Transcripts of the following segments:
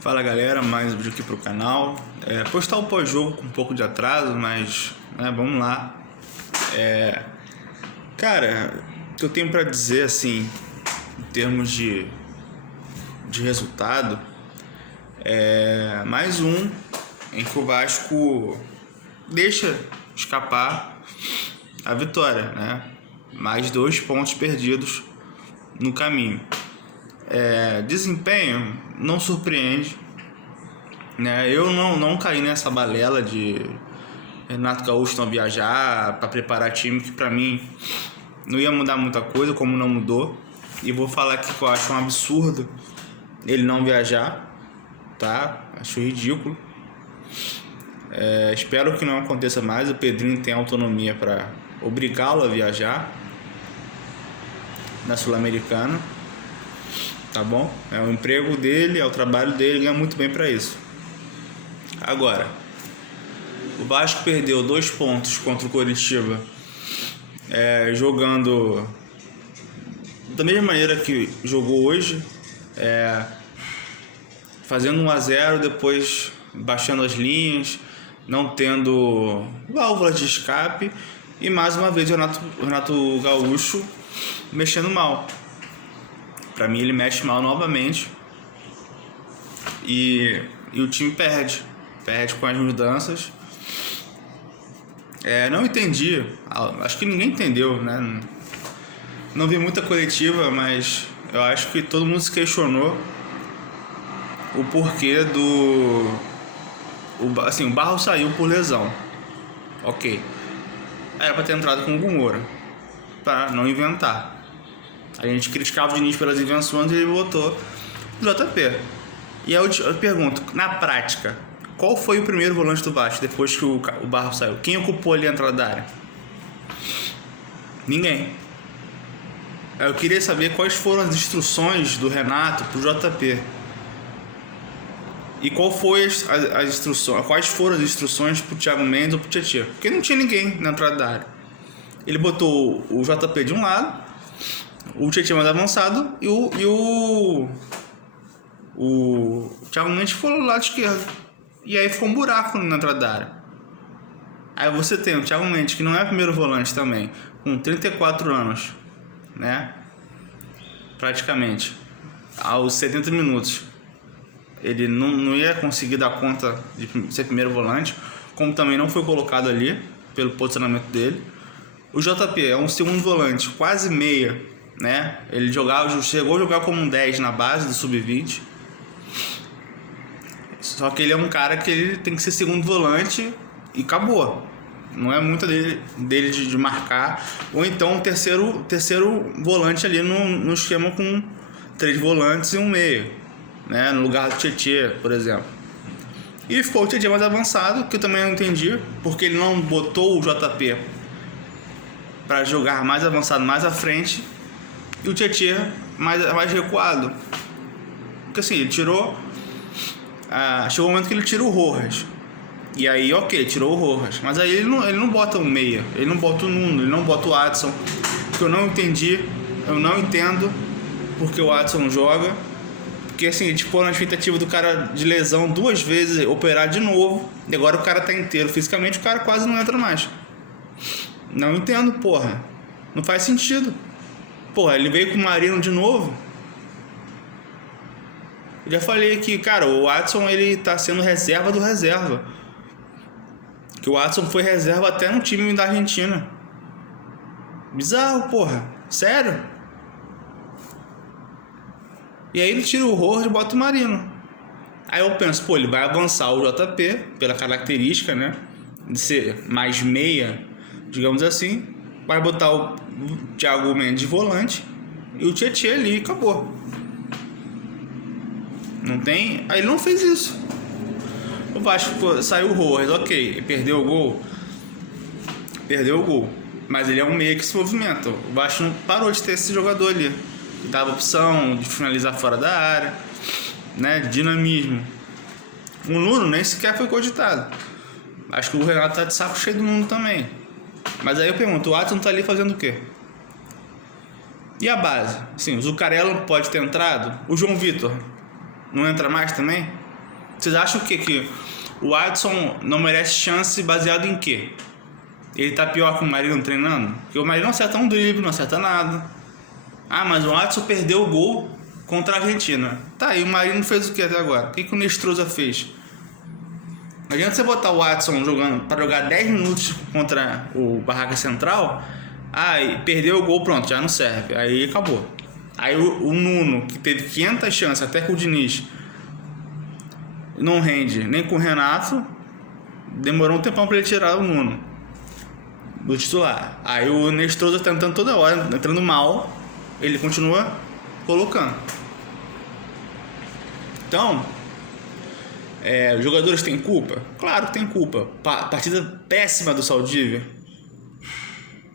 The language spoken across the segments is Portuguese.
Fala galera, mais um vídeo aqui pro canal. Postar o pós-jogo com um pouco de atraso, mas vamos lá. Cara, o que eu tenho pra dizer assim, em termos de resultado, mais um em que o Vasco deixa escapar a vitória, né? Mais 2 pontos perdidos no caminho. Desempenho não surpreende, né? Eu não caí nessa balela de Renato Gaúcho não viajar para preparar time, que para mim não ia mudar muita coisa, como não mudou. E vou falar aqui que eu acho um absurdo ele não viajar, tá? Acho ridículo. Espero que não aconteça mais. O Pedrinho tem autonomia para obrigá-lo a viajar na Sul-Americana. Tá bom? É o emprego dele, é o trabalho dele, ganha muito bem para isso. Agora, o Vasco perdeu 2 pontos contra o Coritiba, jogando da mesma maneira que jogou hoje, fazendo 1-0, depois baixando as linhas, não tendo válvulas de escape, e mais uma vez o Renato Gaúcho mexendo mal. Pra mim ele mexe mal novamente e o time perde com as mudanças. Não entendi, acho que ninguém entendeu, né? Não vi muita coletiva, mas eu acho que todo mundo se questionou o porquê o Barros saiu por lesão. Ok, era pra ter entrado com o Hugo Moura, pra não inventar. A gente criticava o Diniz pelas invenções e ele botou o JP. E aí eu pergunto, na prática, qual foi o primeiro volante do Vasco depois que o Barros saiu? Quem ocupou ali a entrada da área? Ninguém. Eu queria saber quais foram as instruções do Renato pro JP. E quais foram as instruções pro Thiago Mendes ou pro Tietchan? Porque não tinha ninguém na entrada da área. Ele botou o JP de um lado, o Tietchan mais avançado e o Thiago Mendes foi do lado esquerdo. E aí ficou um buraco na entrada da área. Aí você tem o Thiago Mendes, que não é primeiro volante também, com 34 anos, né? Praticamente, aos 70 minutos. Ele não ia conseguir dar conta de ser primeiro volante, como também não foi colocado ali, pelo posicionamento dele. O JP é um segundo volante, quase meia, né? Ele chegou a jogar como um 10 na base do Sub-20. Só que ele é um cara que ele tem que ser segundo volante e acabou. Não é muito dele de marcar. Ou então um terceiro volante ali no esquema com 3 volantes e um meia, né? No lugar do Tietchan, por exemplo. E ficou o Tietchan mais avançado, que eu também não entendi, porque ele não botou o JP para jogar mais avançado, mais à frente, e o Tietchan mais recuado. Porque assim, ele tirou... chegou o momento que ele tira o Rojas. E aí, ok, tirou o Rojas. Mas aí ele não bota o meia, ele não bota o Nuno, ele não bota o Adson. Que eu não entendi, eu não entendo porque o Adson joga. Porque assim, ele pôs na expectativa do cara de lesão 2 vezes, operar de novo. E agora o cara tá inteiro fisicamente, o cara quase não entra mais. Não entendo, porra. Não faz sentido. Porra, ele veio com o Marino de novo. Eu já falei aqui, cara, o Watson ele tá sendo reserva do reserva. Que o Watson foi reserva até no time da Argentina. Bizarro, porra. Sério? E aí ele tira o Rojas e bota o Marino. Aí eu penso, ele vai avançar o JP, pela característica, né? De ser mais meia, digamos assim. Vai botar o Thiago Mendes de volante e o Tietchan ali e acabou. Não tem... Aí ele não fez isso. O Vasco saiu o Rojas, ok, perdeu o gol, mas ele é um meia que se movimenta. O Vasco não parou de ter esse jogador ali, que dava opção de finalizar fora da área, né, de dinamismo. O Nuno nem sequer foi cogitado. Acho que o Renato tá de saco cheio do Nuno também. Mas aí eu pergunto, o Adson tá ali fazendo o quê? E a base? Sim, o Zucarello pode ter entrado. O João Vitor não entra mais também? Vocês acham o quê? Que o Adson não merece chance baseado em quê? Ele tá pior que o Marino treinando? Porque o Marino não acerta um drible, não acerta nada. Ah, mas o Adson perdeu o gol contra a Argentina. Tá, e o Marino fez o que até agora? O que o Nestroza fez? Não adianta você botar o Adson jogando para jogar 10 minutos contra o Barraca Central. Ah, e perdeu o gol, pronto, já não serve. Aí acabou. Aí o Nuno, que teve 500 chances, até com o Diniz, não rende nem com o Renato. Demorou um tempão para ele tirar o Nuno do titular. Aí o Nestroza tentando toda hora, entrando mal, ele continua colocando. Então, os jogadores têm culpa? Claro que tem culpa. Partida péssima do Saldívia.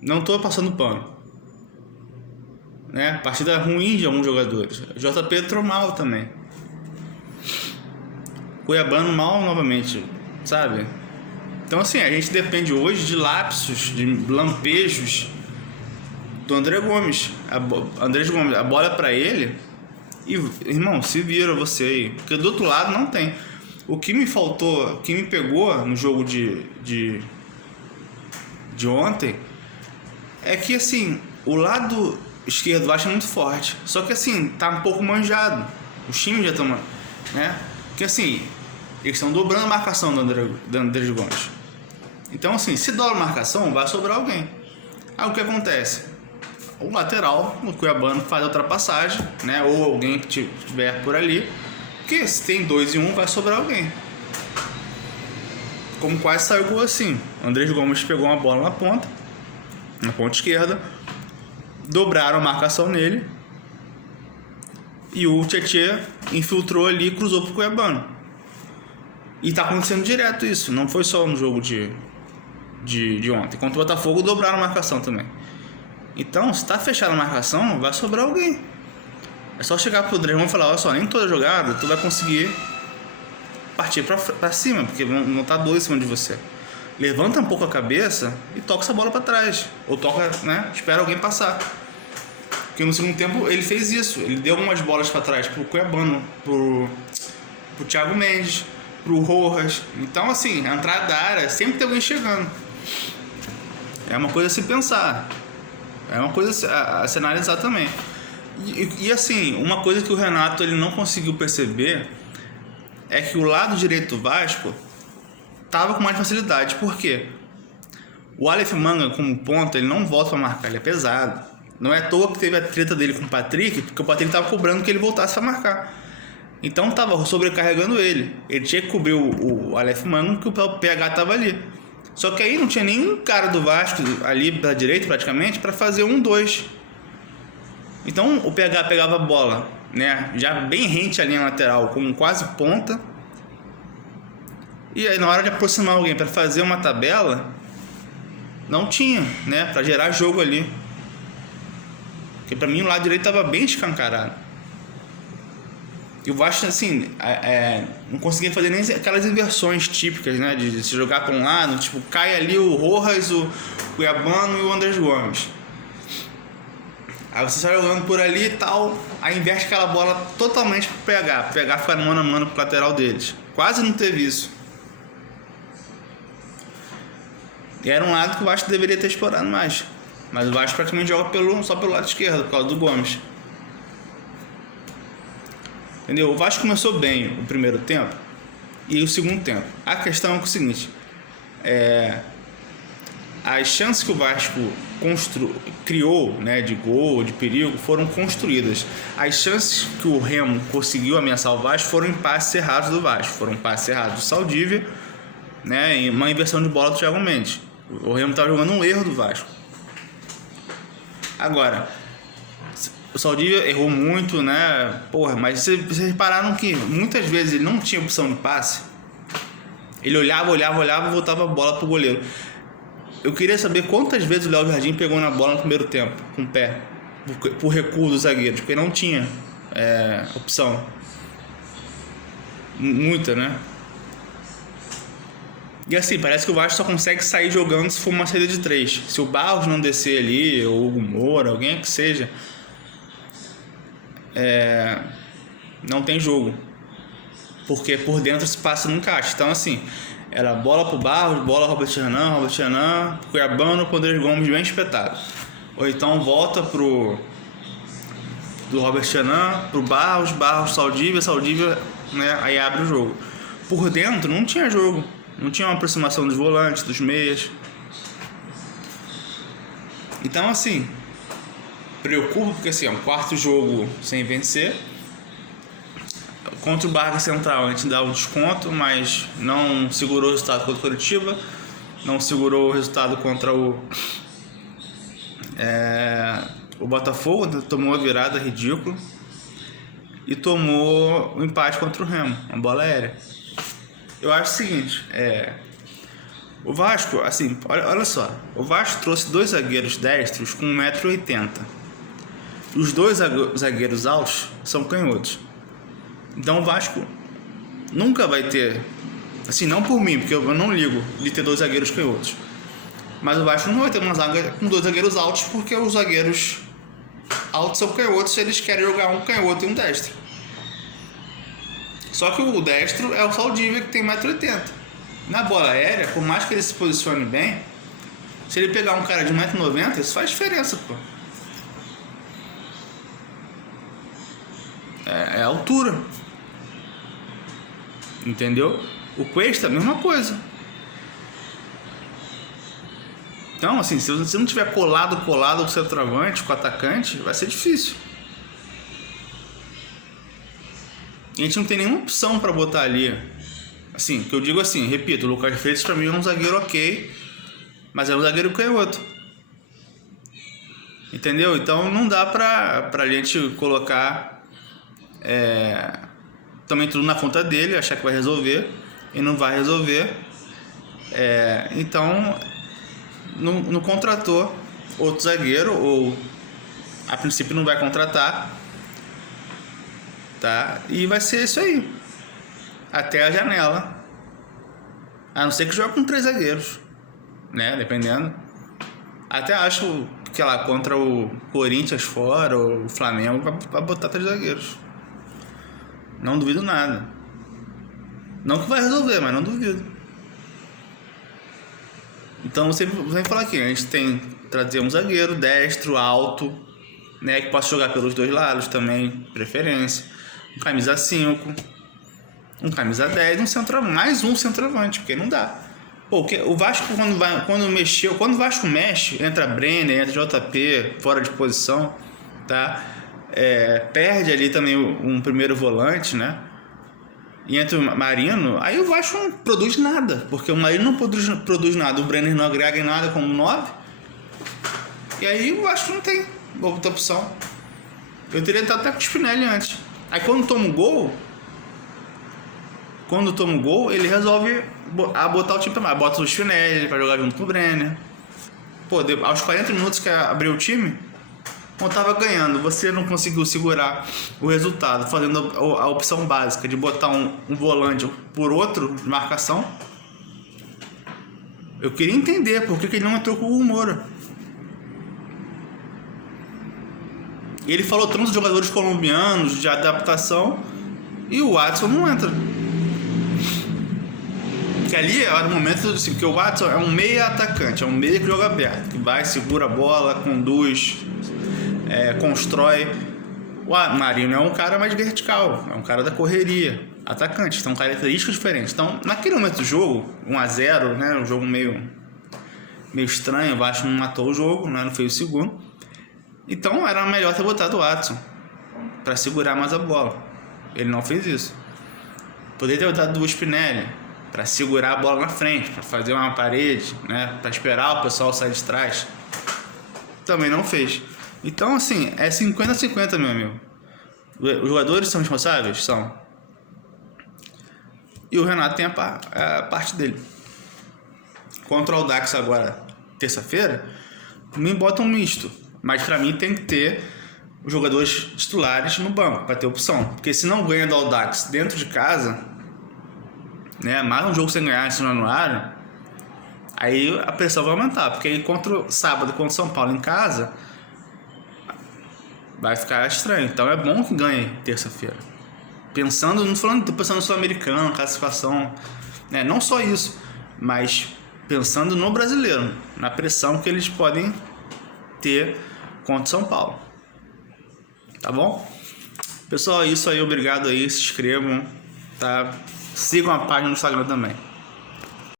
Não estou passando pano, né? Partida ruim de alguns jogadores. JP entrou mal também. Cuiabano mal novamente, sabe? Então assim, a gente depende hoje de lapsos, de lampejos do André Gomes. A bola é pra ele e, irmão, se vira você aí. Porque do outro lado não tem. O que me faltou, o que me pegou no jogo de ontem é que assim, o lado esquerdo do Vasco é muito forte. Só que assim, tá um pouco manjado. Os times já estão, né? Porque assim, eles estão dobrando a marcação do André Gomes. Então assim, se dobra a marcação, vai sobrar alguém. Aí o que acontece? O lateral, o Cuiabano, faz a ultrapassagem, né? Ou alguém que estiver por ali. Porque se tem 2 e 1, vai sobrar alguém. Como quase saiu gol assim. O André Gomes pegou uma bola na ponta esquerda, dobraram a marcação nele e o Tietê infiltrou ali e cruzou pro Cuiabano. E tá acontecendo direto isso, não foi só no jogo de ontem. Contra o Botafogo dobraram a marcação também. Então, se tá fechada a marcação, vai sobrar alguém. É só chegar pro Dragão e falar: olha só, nem toda jogada tu vai conseguir partir pra cima, porque não tá 2 em cima de você. Levanta um pouco a cabeça e toca essa bola para trás. Ou toca, né? Espera alguém passar. Porque no segundo tempo ele fez isso. Ele deu umas bolas para trás pro Cuiabano, pro Thiago Mendes, pro Rojas. Então, assim, a entrada da área sempre tem alguém chegando. É uma coisa a se pensar. É uma coisa a se analisar também. E assim, uma coisa que o Renato ele não conseguiu perceber é que o lado direito do Vasco tava com mais facilidade. Por quê? O Aleph Manga, como ponta, ele não volta para marcar, ele é pesado. Não é à toa que teve a treta dele com o Patrick, porque o Patrick tava cobrando que ele voltasse para marcar. Então tava sobrecarregando ele. Ele tinha que cobrir o Aleph Manga, que o PH tava ali. Só que aí não tinha nenhum cara do Vasco ali da direita, praticamente, para fazer 1-2. Então o PH pegava a bola, né, já bem rente à linha lateral, com quase ponta. E aí na hora de aproximar alguém para fazer uma tabela, não tinha, né, para gerar jogo ali. Porque para mim o lado direito tava bem escancarado. E o Vasco, assim, não conseguia fazer nem aquelas inversões típicas, né, de se jogar para um lado, tipo, cai ali o Rojas, o Cuiabano e o André Gomes. Aí você sai jogando por ali e tal, aí inverte aquela bola totalmente pro PH. O PH fica mano a mano pro lateral deles. Quase não teve isso. E era um lado que o Vasco deveria ter explorado mais. Mas o Vasco praticamente joga só pelo lado esquerdo, por causa do Gomes. Entendeu? O Vasco começou bem o primeiro tempo e o segundo tempo. A questão é o seguinte: as chances que o Vasco criou, né, de gol, de perigo, foram construídas. As chances que o Remo conseguiu ameaçar o Vasco foram em passes errados do Vasco. Foram passes errados do Saldívia, né, e uma inversão de bola do Thiago Mendes. O Remo estava jogando um erro do Vasco. Agora, o Saldívia errou muito, né? Porra, mas vocês repararam que muitas vezes ele não tinha opção de passe. Ele olhava e voltava a bola pro goleiro. Eu queria saber quantas vezes o Léo Jardim pegou na bola no primeiro tempo, com o pé, por recuo dos zagueiros, porque não tinha opção. Muita, né? E assim, parece que o Vasco só consegue sair jogando se for uma saída de 3. Se o Barros não descer ali, ou o Hugo Moura, alguém que seja, não tem jogo. porque por dentro esse passe não encaixa. Então, assim, era bola pro Barros, bola Robert Hernan, Cuiabano, Andrés Gomes bem espetado. Ou então volta do Robert Hernan pro Barros, Saldívia, né? Aí abre o jogo. Por dentro não tinha jogo, não tinha uma aproximação dos volantes, dos meias. Então, assim, preocupa porque assim, é um quarto jogo sem vencer. Contra o Barca Central a gente dá um desconto, mas não segurou o resultado contra o Curitiba, não segurou o resultado contra o Botafogo, tomou a virada ridícula e tomou o empate contra o Remo, uma bola aérea. Eu acho o seguinte, o Vasco, assim, olha só, o Vasco trouxe 2 zagueiros destros com 1,80 m. Os 2 zagueiros altos são canhotos. Então o Vasco nunca vai ter, assim, não por mim, porque eu não ligo de ter 2 zagueiros canhotos, mas o Vasco não vai ter uma zaga com 2 zagueiros altos, porque os zagueiros altos são canhotos e eles querem jogar um canhoto e um destro. Só que o destro é o Saldívia, que tem 1,80 m. Na bola aérea, por mais que ele se posicione bem, se ele pegar um cara de 1,90 m, isso faz diferença, pô. É a altura. Entendeu? O Cuesta, a mesma coisa. Então, assim, se você não tiver colado com o centroavante, com o atacante, vai ser difícil. E a gente não tem nenhuma opção para botar ali. Assim, que eu digo assim, repito, o Lucas Freitas para mim é um zagueiro ok, mas é um zagueiro canhoto. Entendeu? Então não dá pra gente colocar também tudo na conta dele, achar que vai resolver e não vai resolver. Então não contratou outro zagueiro, ou a princípio não vai contratar, tá? E vai ser isso aí até a janela, a não ser que jogue com 3 zagueiros, né? Dependendo. Até acho que lá contra o Corinthians fora, ou o Flamengo, vai botar 3 zagueiros. Não duvido nada. Não que vai resolver, mas não duvido. Então você vem falar aqui, a gente tem que trazer um zagueiro destro, alto, né, que possa jogar pelos 2 lados também, preferência. Um camisa 5, um camisa 10, mais um centroavante, porque não dá. Pô, o Vasco quando o Vasco mexe, entra Brenner, entra JP, fora de posição, tá? Perde ali também um primeiro volante, né? E entra o Marino, aí o Vasco não produz nada, porque o Marino não produz nada, o Brenner não agrega em nada como 9, e aí o Vasco não tem outra opção. Eu teria entrado até com o Spinelli antes. Aí quando toma o gol, ele resolve botar o time pra mais, bota o Spinelli pra jogar junto com o Brenner. Pô, aos 40 minutos que abriu o time, quando tava ganhando, você não conseguiu segurar o resultado, fazendo a opção básica de botar um volante por outro de marcação. Eu queria entender por que ele não entrou com o Hugo Moura. Ele falou tanto dos jogadores colombianos, de adaptação, e o Watson não entra. Que ali era o momento assim, que o Watson é um meia atacante, é um meia que joga aberto, que vai, segura a bola, conduz, constrói. O Marino é um cara mais vertical, é um cara da correria, atacante, são características diferentes. Então, naquele momento do jogo, 1-0, né, um jogo meio estranho, o Vasco não matou o jogo, né, não fez o segundo. Então, era melhor ter botado o Watson para segurar mais a bola. Ele não fez isso. Poderia ter botado o Spinelli para segurar a bola na frente, para fazer uma parede, né, para esperar o pessoal sair de trás. Também não fez. Então, assim, é 50-50, meu amigo. Os jogadores são responsáveis? São. E o Renato tem a parte dele. Contra o Audax agora, terça-feira, me bota um misto. Mas pra mim tem que ter os jogadores titulares no banco, para ter opção. Porque se não ganha do Audax dentro de casa, né, mais um jogo sem ganhar esse Januário, aí a pressão vai aumentar. Porque aí sábado contra o São Paulo em casa, vai ficar estranho. Então é bom que ganhe terça-feira. Pensando, não falando, tô pensando no Sul-Americano, classificação, né? Não só isso, mas pensando no brasileiro, na pressão que eles podem ter contra o São Paulo. Tá bom? Pessoal, é isso aí, obrigado aí, se inscrevam, tá? Sigam a página no Instagram também.